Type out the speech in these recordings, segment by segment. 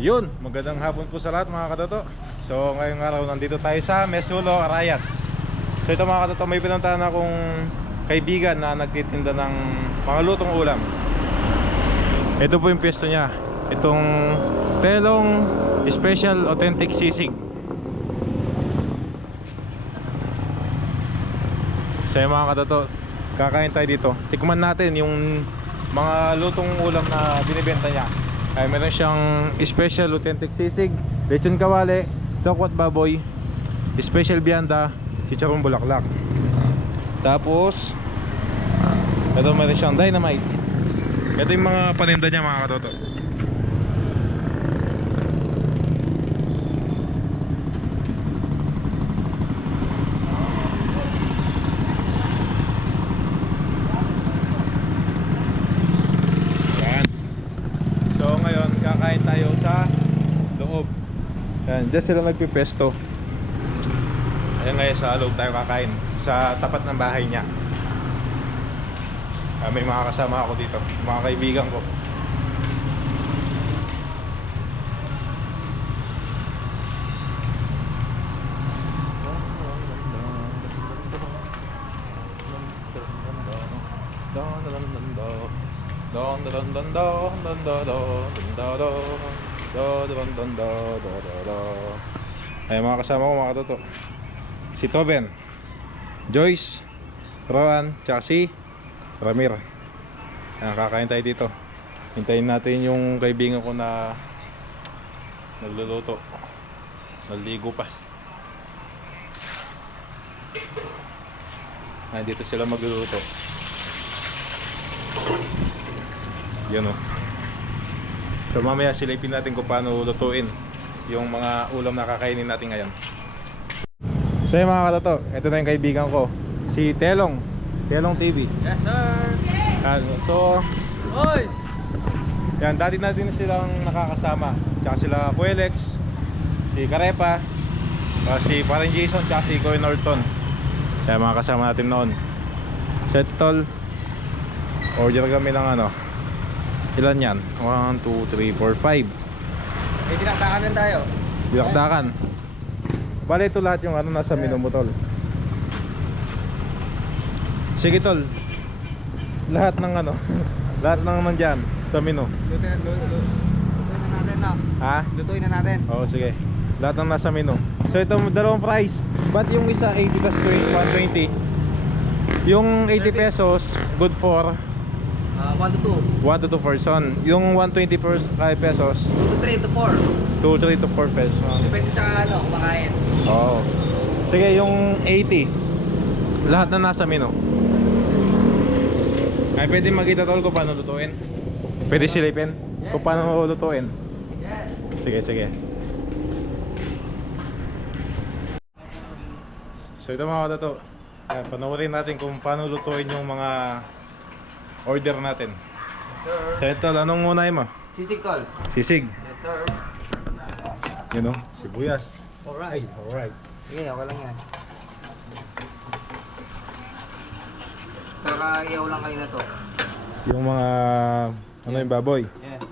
Yun, magandang hapon po sa lahat mga katoto. So ngayong araw nandito tayo sa Mesulo, Arayat. So ito mga katoto, may pinuntahan akong kaibigan na nagtitinda ng mga lutong ulam. Ito po yung pwesto niya. Itong Telong Special Authentic Sisig. So yung mga katoto, kakain tayo dito. Tikman natin yung mga lutong ulam na binibenta niya. Ay meron siyang special authentic sisig, lechon kawali, tokwat baboy, special vianda, chicharong bulaklak. Tapos ito meron siyang dynamite. Ito yung mga paninda niya mga katoto. Kakain tayo sa loob. Yan, dyan sila nagpipesto. Ayan, ngayon sa loob tayo kakain, sa tapat ng bahay niya. May mga kasama ako dito, mga kaibigan ko. Ay mga kasama ko mga katoto, si Toben, Joyce, Roan, tsaka si Ramir. Ayan, kakain tayo dito. Hintayin natin yung kaibigan ko na nagluluto. Naligo pa. Ay, dito sila magluluto. Yun o. So mamaya silipin natin kung paano lutuin yung mga ulam na kakainin natin ngayon. So yung mga katoto, ito na yung kaibigan ko, si Telong, Telong TV. Yes sir. So Oy! yan, dati natin silang nakakasama. Tsaka sila Kuelex, si Karepa, si Parang Jason, tsaka si Koy Norton. Kaya mga kasama natin noon. Set tol, order kami ng ano, ilan yan? 1, 2, 3, 4, 5. May dinakdakanan tayo. Dinakdakan. Bale ito lahat yung ano nasa menu mo tol. Sige tol, lahat ng ano lahat ng nandyan sa menu. Lutuin na natin na. Ha? Lutuin na natin. Oo sige, lahat ng nasa menu. So ito dalawang price. Ba't yung isa 80 plus 120? Yung 80 pesos good for 1 to 2. 1 to 2 person. Yung 120 pesos 2 to 3 to 4. 2, 3 to 4 pesos. Depende sa ano, kumakain. Oo. Sige, yung 80 lahat na nasa menu. Ay pwede makita tol kung paano lutuin. Pwede silipin kung paano lutuin. Yes. Sige, sige. So ito mga katoto, panoorin natin kung paano lutuin yung mga order natin. Yes, So ito, anong unay mo? Sisig tol. Sisig. Yes sir. Yun o, sibuyas. Alright. Alright. Sige, okay lang yan. Kakaiyaw lang kayo na to. Yung mga, ano yung baboy? Yes.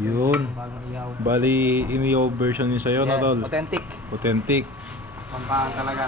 Yun. Bagong iyaw. Bali, iniyaw version yun sa'yo na Yes, tol. authentic. Authentic. Pampahan talaga.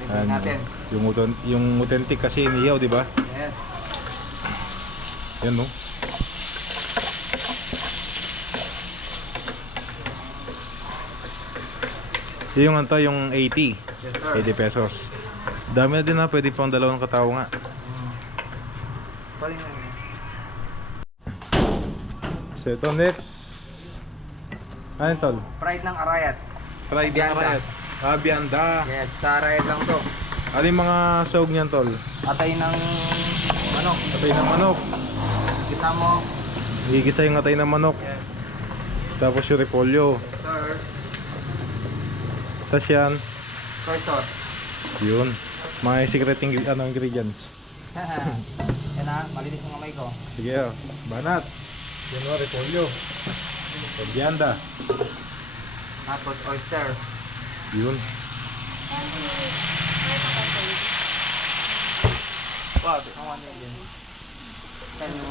Tignan Ano, natin. yung authentic kasi iniyaw, di ba? Yes. Yan no. Yung ano to, yung 80. Yes sir. 80 pesos. Dami na din na, pwede pang dalawang katao nga. Pwede na yun. So ito next. Ano tol? Pride ng Arayat. Fried Vianda. Arayat. Ah, vianda. Yes, sa Arayat lang to. Ano yung mga sahog niyan tol? Atay ng manok. Atay ng manok. Kita mo. Igisa yung atay ng manok. Yes. Tapos yung repolyo. Yes sir. Tapos yan. Soy sauce. Yun. Mga secret ingredients. Yan na, malinis ang kamay ko. Sige oh. Banat. Yun o, repolyo. Vianda. Tapos oyster. Yun. Wow, ang one yun. Yan, yung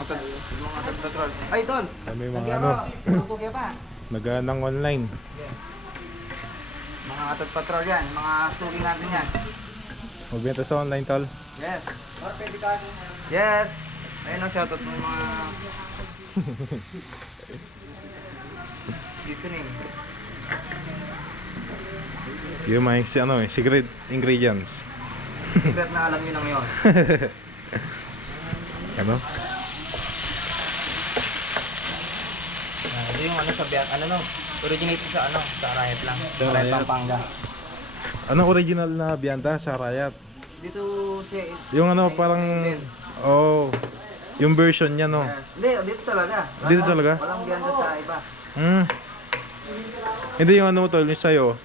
mga tag-patrol. Ay, Tol! Kami mga Nandiyan ano, ako. Tutugya pa. naghanang online. Mga tag-patrol yan. Mga suling natin yan. Magbenta sa online, tol. Yes. Yes. Ayun ang shoutout ng mga seasoning. Yung mga secret ingredients. Secret na alam nyo na ngayon. Ano? Ito yung ano sa biyak, ano no? Originate sa ano, sa Arayat lang. Sa Arayat Arayat. Pampanga. Anong original na biyanta sa Arayat? Dito si Yung ano, parang... Oh, yung version niya, no? Hindi, dito talaga. Dito talaga? Walang biyanda sa iba. Hmm. Hindi yung ano mo, tol, yung sa'yo.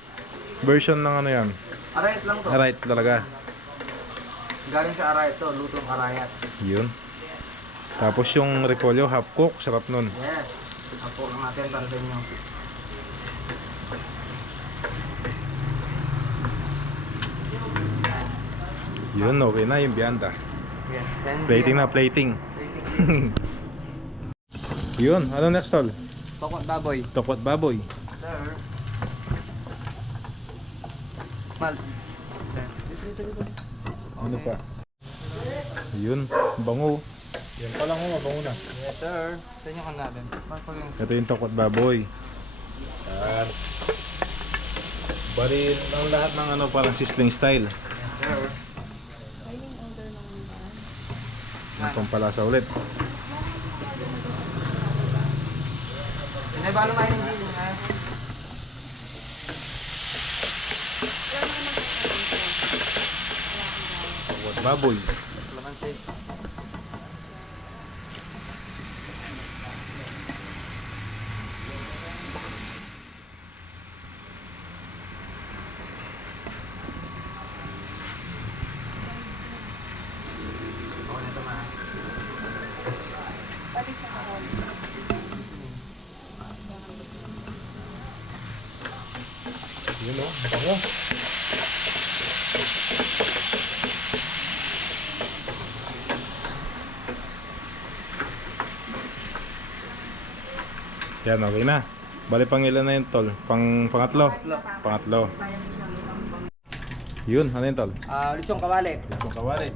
Version ng ano yan. Arayat lang to. Right talaga. Galing sa Arayat to, lutong Arayat. Yun. Tapos yung repolyo, half cook, sarap nun. Yes. Ako lang natin para sa inyo. Yun, okay na yung biyanta. Yes. Then, Plating na, plating. Plating. Yun, ano next, tol? Tokot baboy. Tokot baboy. Sir. Mal. Ano pa? Yun, bango. Yan pa lang mo, bango na. Yes, sir. Ito yung kan natin. Ito yung tokot baboy. Yan. Bali, ang lahat ng ano, parang sizzling style. Yes, sir. Ang pampalasa ulit. Pinay ba lumayan yung gilin ha? Tokot baboy. Lamansi. Okay na ito ma. Yun o, bango. Yan, okay na. Bali, pang ilan na yun, tol? Pangatlo? Pangatlo. Yun, ano yun, tol? Lechong kawali. Itong kawali.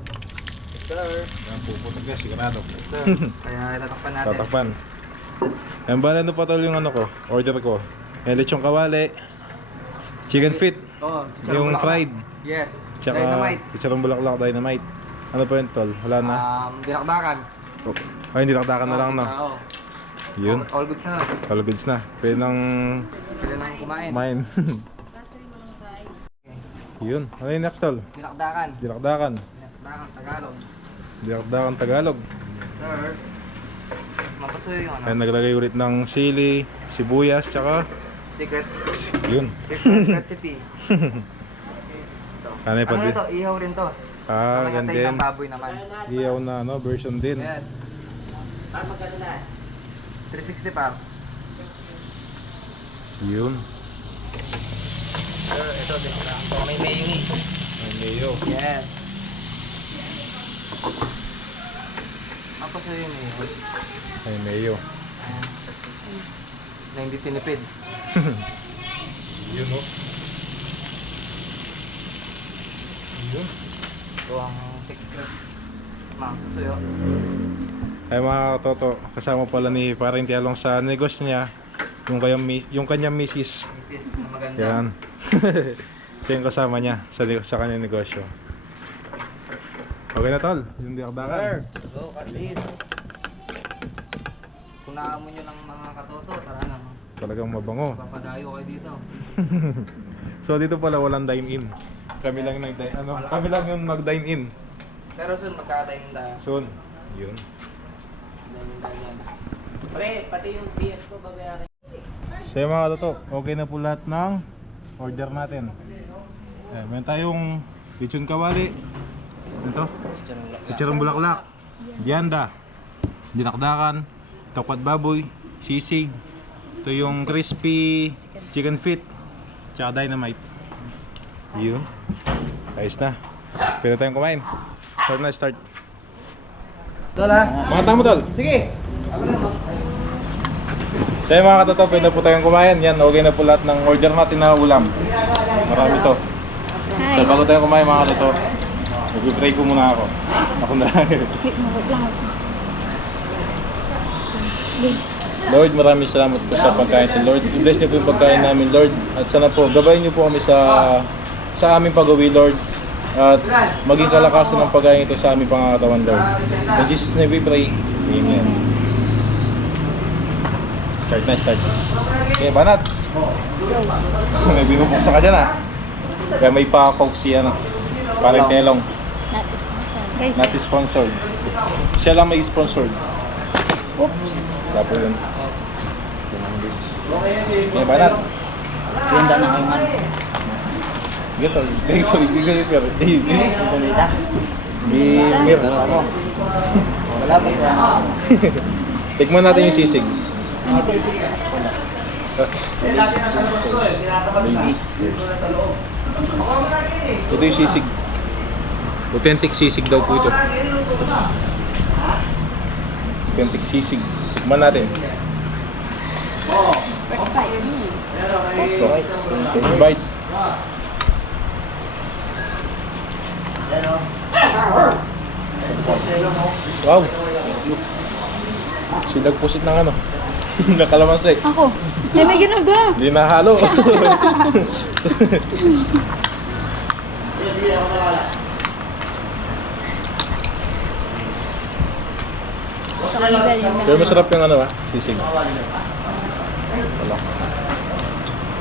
Sir. Yan, puputok yan, sigurado. Sir. Kaya tatakpan natin. Tatakpan. Yan, bali, ano pa, tol, yung ano ko? Order ko. Yan, lechong kawali. Chicken feet. Oo. Yung fried. Yes. Tsaka, Dynamite. chicharong bulaklak, dynamite. Ano pa yun, tol? Wala na. Dinakdakan. Ay, hindi lakdakan na lang, no? Oo. Yun. All goods na. All goods na. Pwede nang Pwede nang kumain. kumain. Yun. Ano yung next, tol? Dinakdakan. Dilakdakan. Dinakdakan Tagalog. Dilakdakan Tagalog. Sir. Mapasuyo yung ano. Ayan, naglagay ulit ng sili, sibuyas, tsaka Secret. yun. Secret recipe. Ano yung Ano pag- ito? Ihaw rin to. Ah, Mga ganun tay din. ng baboy naman. Iyaw na ano, version din. Yes. 360 pa. Yun. Sir, ito din na. So, may mayonnaise. May mayo. Yes. Mapasuyo yung mayonnaise. May mayo. Ayan. Na hindi tinipid. Yun, oh. Yun. Ito ang secret. Mapasuyo. Ay mga katoto, kasama pala ni Paring Tialong sa negosyo niya, yung kanyang misis. Mrs. na maganda. Yan. Siya yung kasama niya sa kanyang negosyo. Okay na, tol. Yung Sir, dilakdakan. go at least. Kung naamon nyo ng mga katoto, tara na. Talagang mabango. Papadayo kayo dito. So dito pala walang dine-in. Kami lang yung nag-dine-in. Pero soon, magkakainin tayo. Soon. Yun. Dine-in tayo yan. Pre, pati yung BS ko babayaran. So yung mga katoto, okay na po lahat ng order natin. Meron tayong lechon kawali. Ito. Lechon bulaklak. Bianda. Dinakdakan. Tokot baboy. Sisig. Ito yung crispy chicken feet. Tsaka dynamite. Yun. Ayos na. Pwede tayong kumain. Start na, start. Lola. Mga tamo tol. Sige. So yun mga katoto, pwede na po tayong kumain. Yan, okay na po lahat ng order natin na ulam. Marami to. So bago tayong kumain mga katoto, mag-pray ko muna ako. Ako na lang. Lord, maraming salamat po sa pagkain to Lord. I-bless niyo po yung pagkain namin Lord. At sana po, gabayin niyo po kami sa aming pag-uwi Lord. At maging kalakasan ng pagkain ito sa aming pangangatawan Lord. In Jesus' name we pray. Amen. Start na, start. Okay, banat. May binubuksan ka dyan ah. Kaya may pa-coke siya na. Parang telong. Not sponsored. Siya lang may sponsored. Oops. Tapos yun. Okay, banat. Ganda na kayo man. Dito, dito, dito. Mir. Wala pa siya. Tikman natin yung sisig. Ito yung sisig. Authentic sisig daw po ito. Authentic sisig. Tikman natin. Ito. Bite. Wow. Silag pusit ng ano. Nakalamansi. Ako. May ginagawa. Hindi nahalo. Pero masarap yung ano ah, sisig. Wala.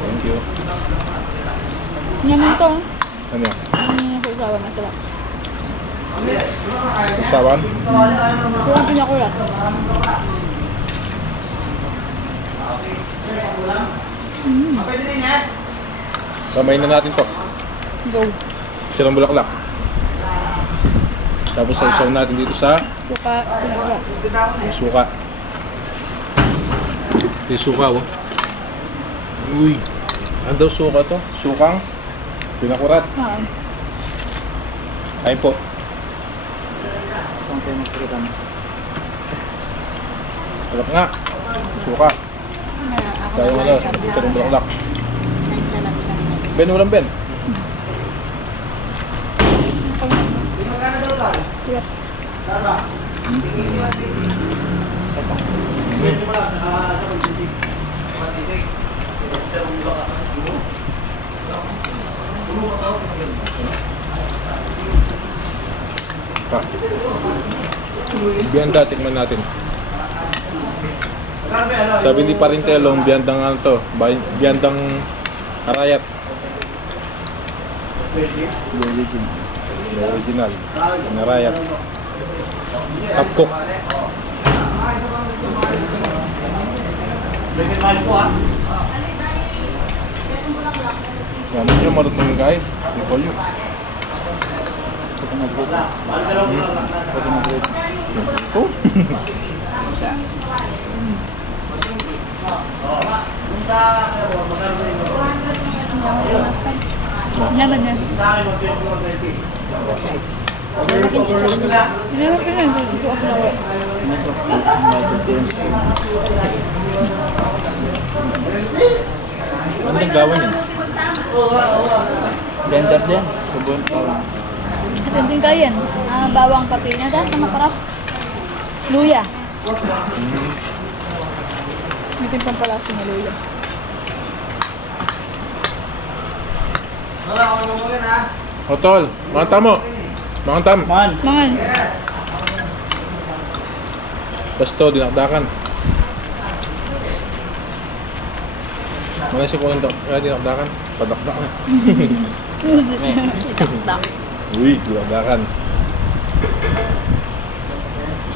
Thank you. Naman to. Ano yan? Ang usawa masarap. Usawan? Kulang pinakulat. Kamay na natin to. Go. Sirang bulaklak. Tapos sausaw natin dito sa Suka. Pinakulat. suka. Yung suka oh. Uy. Ano daw suka to? Sukang pinakurat. Ah. Kain po. Sarap nga. Suka. Tayo na. Sirang bulaklak. Ben, ulam Ben. Pa. Biyanda, tikman natin. Sabi ni paring telong, biyandang ano to, biyandang arayat. The original. Narayat. Tapkok. Yan nyo, marunong yung guys. Ikaw yun. Ito? Laman na. Laman ka na. Gusto ako na. Ano yung gawan yun? Blender din. Subon parang. Atin din kayo yan. Bawang pati na dahil sa maparas. Luya. May timpang palasa na luya. O tol, mga tamo. Mga tam. Man. Mangan. Basto, dinakdakan. Mana si kunin dinakdakan? Padakdak na. Itak-tak. Uy, dinakdakan.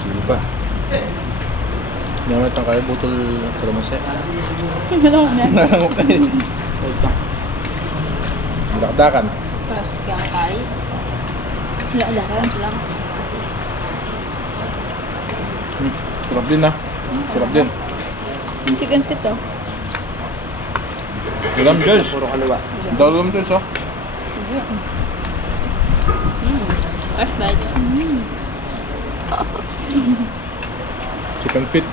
Sige pa. Nyamit ang kayo, butol kalamansi. Malong na. Nangangot kayo. Dinakdakan. Plastic ang kay. Wala ka. Lang. Sarap din ah. Sarap din. Yung chicken fit oh. Ulam Jules. Puro kaliwa. Ulam Jules oh. Fresh bite. Chicken feet.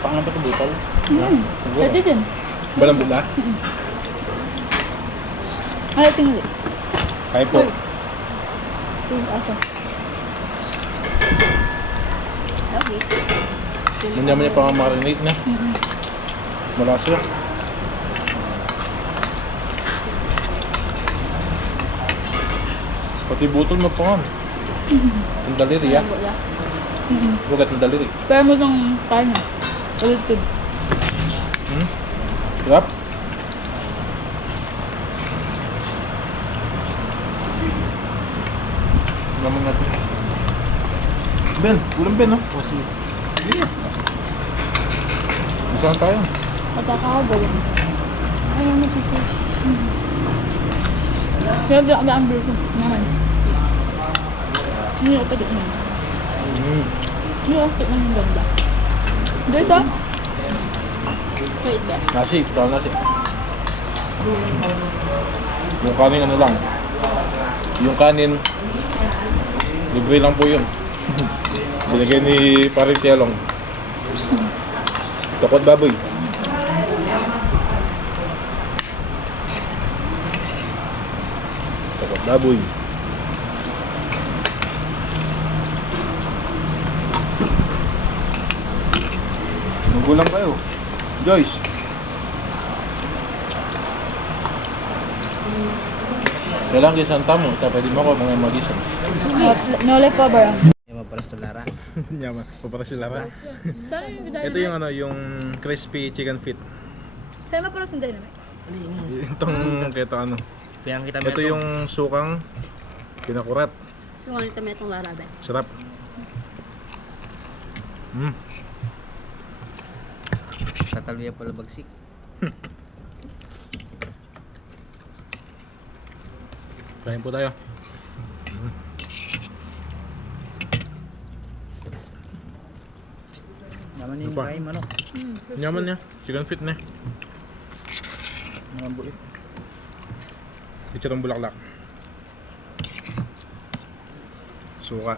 Pang ano ba ito butal? Pwede din. Balambot na? Ay, tingnan. Kaya po. Asa. Okay. Nandiyan mo niya pang marinate na. Malasa. Pati butol mo pa nga. Ang daliri ah. Bugat ng daliri. Kaya mo ng karne. Ulitin. Sarap. Naman natin. Ben, ulam Ben, no? Sige. Saan tayo? Matakagaw. Ayaw mo sisi. Kaya di ako ang burger. Naman. Hindi ako pwede naman. Hindi ako pwede naman ganda. Dito sa? Wait ba? Nasi, tawag nasi. Yung kanin ano lang. Yung kanin, libre lang po yun. Binigay ni Paring Tialong. Takot baboy. Takot baboy. Magulang kayo. Joyce. Kailangan gisan tamo, pwede mo ako mga magisan. No leftover. Yung mapalas to Lara. Yaman, para sila ba? Saan yung dynamite? Ito yung ano, yung crispy chicken feet. Saan mapalas yung dynamite? Itong keto ano. Pinang kita Ito yung sukang pinakurat. Yung ano ito may itong larabe. Sarap. Tataluya pala bagsik. Kain po tayo. Naman yung Ano pa? kain manok. Nyaman niya, chicken feet na. Mga bulit. Ichirong bulaklak. Suka.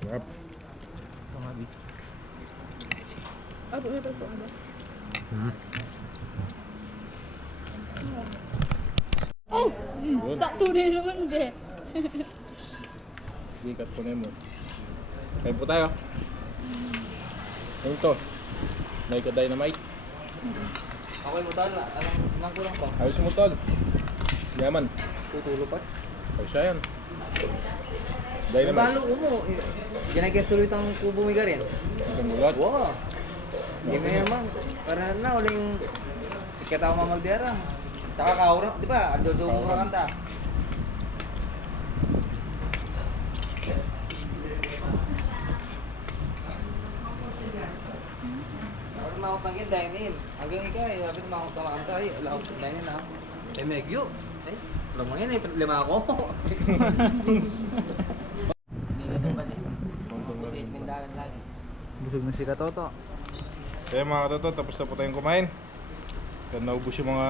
Sarap. Pangabi. Ano ito po? Oh! Yun. Sakto rin naman de. Ikat ko na mo. Kain po tayo. Ano to? May ka-dynamite. Okay mo tol, anong kulang pa? Ayos mo tol. Yaman. Tutulo pa. Ay siya yan. Dynamite. Balo ko mo. Ginagyan sulit ang kubo may garin. Isang mulat. Wow. Hindi mo yaman. Para na uling ikita ko mamagdera. Tsaka kaura, di ba? Adodo mo Kauran. kanta. Ako makot na yun, dine-in. Hanggang ikaw eh, sabi ko makot na kanta eh. Alam ko, dine-in ha. Eh, Megyo. Eh, alam mo yan eh, lima ako. Busog na si Katoto. Kaya mga katoto, tapos na po tayong kumain. Kaya naubos yung mga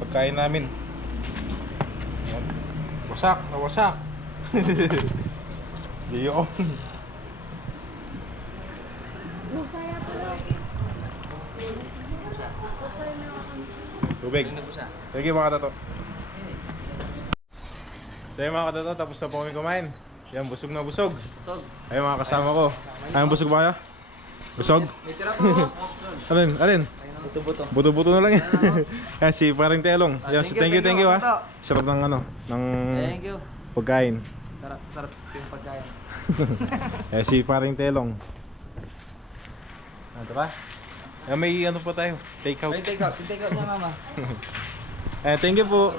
pagkain namin. Ayan. Wasak, nawasak. Iyo. Tubig. Thank you mga katoto. Kaya mga katoto, tapos na po kami kumain. Yan, busog na busog. Busog. Ayun mga kasama ko. Ayun, busog ba kayo? Busog? May tira po. Alin? Alin? Buto-buto. Buto-buto na lang yan. Yan si Paring Telong. Yan, Thank you, thank you Kato. ah. Sarap ng ano, ng Thank you. pagkain. Sarap, sarap yung pagkain. Eh si Paring Telong. Ano ba? May ano pa tayo? Take out. Ay, take out. Take out niya, mama. Thank you po.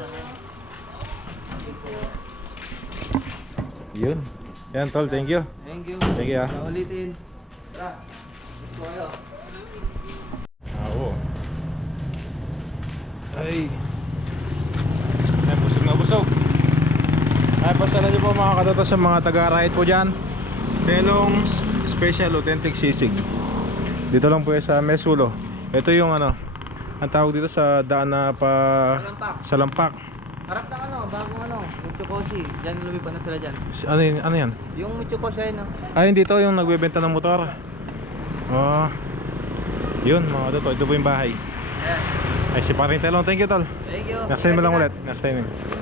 Yun. Yan tol, thank you. Thank you. Thank you ah. Naulitin. Tara. Gusto kayo. Oo. Ay. Ay, busog na busog. Ay, pasala niyo po mga katoto sa mga taga-ride po dyan. Telong's Special Authentic Sisig. Dito lang po sa Mesulo. Ito yung ano, ang tawag dito sa daan na pa Lampak. sa Lampak. Harap ng bagong Michikoshi. Diyan lumipan na sila dyan. Ano yan? Yung Michikoshi ayun Ayun dito yung nagbebenta ng motor. Oh. Yun mga toto, ito po yung bahay. Yes. Ay si Paring Telong, thank you tol. Thank you. Next time mo lang ulit. Next time.